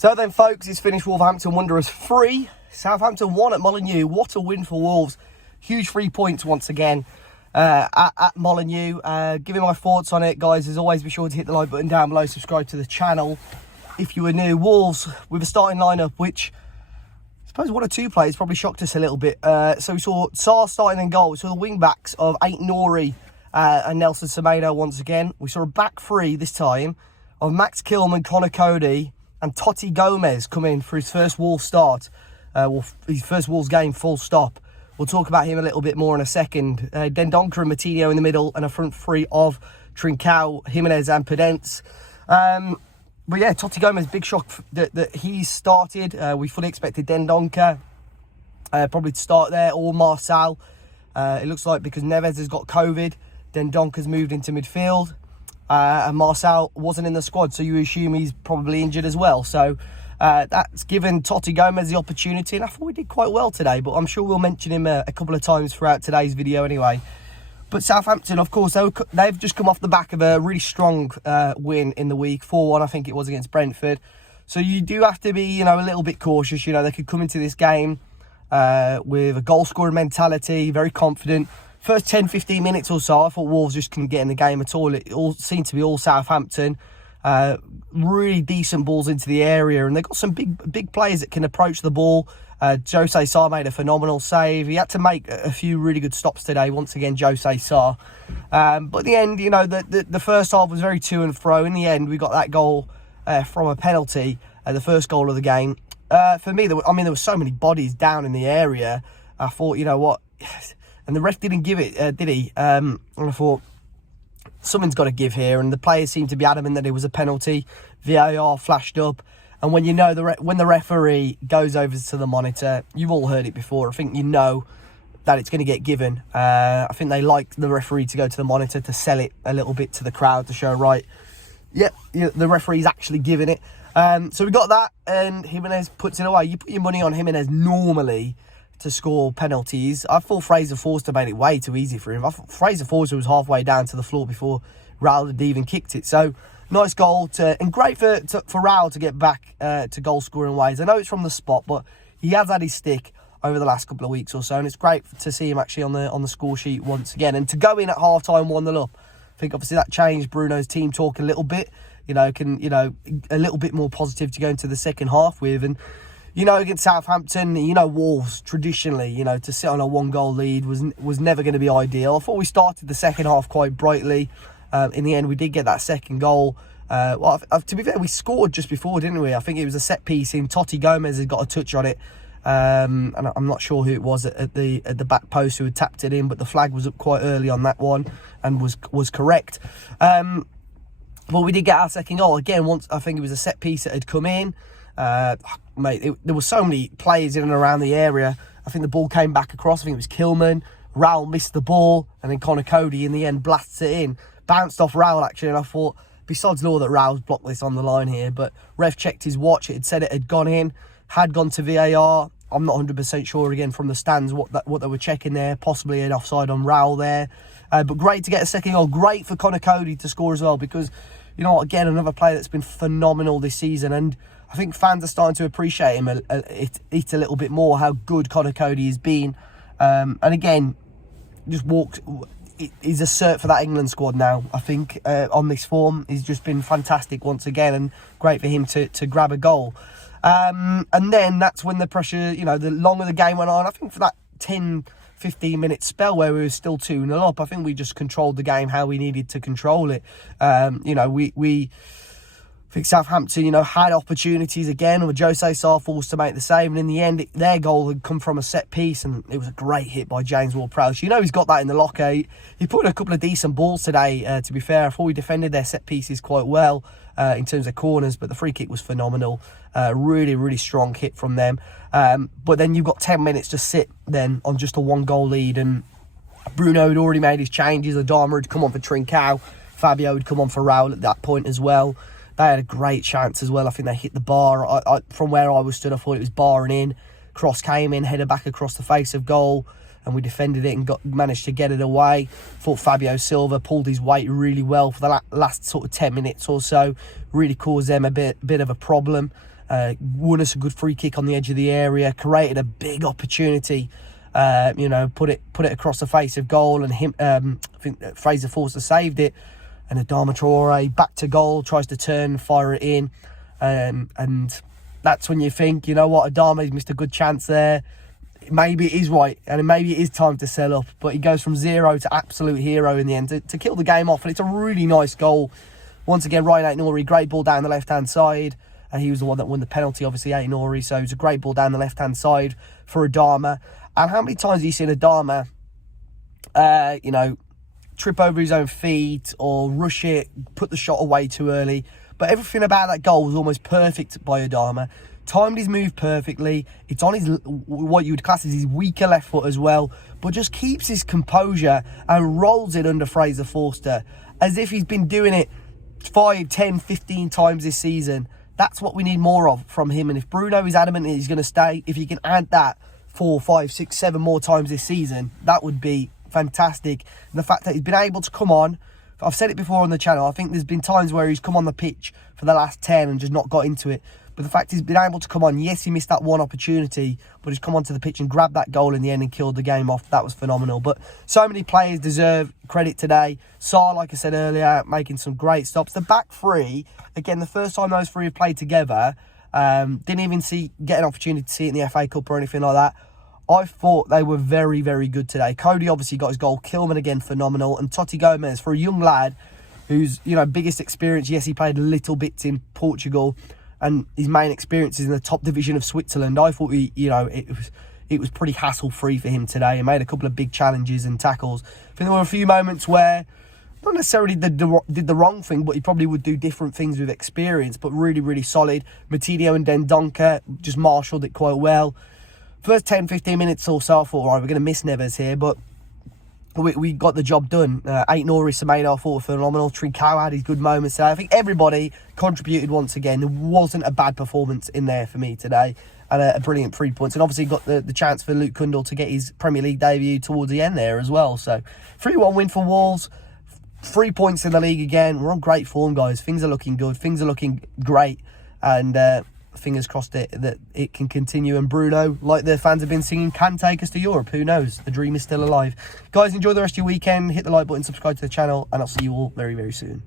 So then, folks, it's finished Wolverhampton Wanderers 3, Southampton 1 at Molineux. What a win for Wolves. Huge 3 points once again at Molineux. Giving my thoughts on it, guys. As always, be sure to hit the like button down below. Subscribe to the channel if you were new. Wolves with a starting lineup, which I suppose one or two players probably shocked us a little bit. So we saw Sarr starting in goal. We saw the wing-backs of Aït-Nouri and Nelson Semedo once again. We saw a back three this time of Max Kilman, Conor, Coady, and Totti Gomez come in for his first Wolves start. His first Wolves game, full stop. We'll talk about him a little bit more in a second. Dendoncker and Matinho in the middle, and a front three of Trincao, Jimenez and Pedence. But yeah, Totti Gomez, big shock that he started. We fully expected Dendoncker probably to start there, or Marçal. It looks like because Neves has got COVID, Dendoncker's moved into midfield. And Marçal wasn't in the squad, so you assume he's probably injured as well. So that's given Totti Gomez the opportunity, and I thought we did quite well today, but I'm sure we'll mention him a couple of times throughout today's video anyway. But Southampton, of course, they've just come off the back of a really strong win in the week, 4-1, I think it was, against Brentford. So you do have to be, a little bit cautious. They could come into this game with a goal-scoring mentality, very confident. First 10-15 minutes or so, I thought Wolves just couldn't get in the game at all. It all seemed to be all Southampton. Really decent balls into the area, and they've got some big players that can approach the ball. Jose Sarr made a phenomenal save. He had to make a few really good stops today, once again, Jose Sarr. But in the end, the first half was very to and fro. In the end, we got that goal from a penalty, the first goal of the game. For me, there were so many bodies down in the area. I thought, what... And the ref didn't give it, did he? And I thought, something's got to give here. And the players seemed to be adamant that it was a penalty. VAR flashed up. And when when the referee goes over to the monitor, you've all heard it before. I think that it's going to get given. I think they like the referee to go to the monitor to sell it a little bit to the crowd to show, right, yep, the referee's actually giving it. So we got that, and Jimenez puts it away. You put your money on Jimenez normally to score penalties. I thought Fraser Forster made it way too easy for him. I thought Fraser Forster was halfway down to the floor before Raul had even kicked it. So nice goal, and great for Raul to get back to goal scoring ways. I know it's from the spot, but he has had his stick over the last couple of weeks or so, and it's great to see him actually on the score sheet once again, and to go in at half time 1-0 up. I think obviously that changed Bruno's team talk a little bit. A little bit more positive to go into the second half with. And against Southampton, Wolves, traditionally, to sit on a 1-goal lead was never going to be ideal. I thought we started the second half quite brightly. In the end, we did get that second goal. To be fair, we scored just before, didn't we? I think it was a set piece in. Totti Gomez had got a touch on it. And I'm not sure who it was at the back post who had tapped it in, but the flag was up quite early on that one and was correct. But we did get our second goal. Again, once I think it was a set piece that had come in. There were so many players in and around the area. I think the ball came back across. I think it was Kilman. Raul missed the ball, and then Conor Coady in the end blasts it in. Bounced off Raul, actually, and I thought, besides law, that Raul's blocked this on the line here. But ref checked his watch. It had said it had gone in, had gone to VAR. I'm not 100% sure, again, from the stands, what they were checking there. Possibly an offside on Raul there. But great to get a second goal. Great for Conor Coady to score as well, because, again, another player that's been phenomenal this season. And I think fans are starting to appreciate him a little bit more, how good Conor Coady has been. And again, he's a cert for that England squad now, I think, on this form. He's just been fantastic once again, and great for him to grab a goal. And then that's when the pressure, the longer the game went on, I think for that 10-15 minute spell where we were still 2-0 up, I think we just controlled the game how we needed to control it. I think Southampton, had opportunities again, with Jose Sarr forced to make the save, and in the end, their goal had come from a set piece, and it was a great hit by James Ward-Prowse. He's got that in the locker. He put in a couple of decent balls today, to be fair. I thought we defended their set pieces quite well in terms of corners, but the free kick was phenomenal. Really, really strong hit from them. But then you've got 10 minutes to sit then on just a 1-goal lead, and Bruno had already made his changes. Adama had come on for Trincao. Fabio had come on for Raul at that point as well. They had a great chance as well. I think they hit the bar. From where I was stood, I thought it was barring in. Cross came in, headed back across the face of goal, and we defended it and managed to get it away. Thought Fabio Silva pulled his weight really well for the last sort of 10 minutes or so. Really caused them a bit of a problem. won us a good free kick on the edge of the area, created a big opportunity, put it across the face of goal, and I think Fraser Forster saved it, and Adama Traore back to goal, tries to turn, fire it in, and that's when you think, you know what, Adama's missed a good chance there. Maybe it is right, and maybe it is time to sell up, but he goes from 0 to absolute hero in the end to kill the game off, and it's a really nice goal. Once again, Ryan Aït-Nouri, great ball down the left-hand side. And he was the one that won the penalty, obviously, Aït-Nouri. So it was a great ball down the left-hand side for Adama. And how many times have you seen Adama, trip over his own feet or rush it, put the shot away too early? But everything about that goal was almost perfect by Adama. Timed his move perfectly. It's on his, what you would class as his weaker left foot as well. But just keeps his composure and rolls it under Fraser Forster as if he's been doing it 5, 10, 15 times this season. That's what we need more of from him. And if Bruno is adamant that he's going to stay, if he can add that 4, 5, 6, 7 more times this season, that would be fantastic. And the fact that he's been able to come on, I've said it before on the channel, I think there's been times where he's come on the pitch for the last 10 and just not got into it. But the fact he's been able to come on, yes, he missed that one opportunity, but he's come onto the pitch and grabbed that goal in the end and killed the game off. That was phenomenal. But so many players deserve credit today. Sarr, like I said earlier, making some great stops. The back three, again, the first time those three have played together, didn't even get an opportunity to see it in the FA Cup or anything like that. I thought they were very, very good today. Coady obviously got his goal. Kilman again, phenomenal. And Totti Gomez, for a young lad who's, biggest experience. Yes, he played little bits in Portugal, and his main experience is in the top division of Switzerland. I thought it was pretty hassle-free for him today, and made a couple of big challenges and tackles. I think there were a few moments where not necessarily did the wrong thing, but he probably would do different things with experience, but really, really solid. Matinho and Dendoncker just marshalled it quite well. First 10, 15 minutes or so, I thought, all right, we're going to miss Neves here, but we got the job done. Aït-Nouri, Semedo, I thought were phenomenal. Trincao had his good moments today. I think everybody contributed once again. There wasn't a bad performance in there for me today. And a brilliant 3 points. And obviously got the chance for Luke Cundle to get his Premier League debut towards the end there as well. So 3-1 win for Wolves. 3 points in the league again. We're on great form, guys. Things are looking good. Things are looking great. And fingers crossed that it can continue. And Bruno, like the fans have been singing, can take us to Europe. Who knows? The dream is still alive. Guys, enjoy the rest of your weekend. Hit the like button, subscribe to the channel, and I'll see you all very, very soon.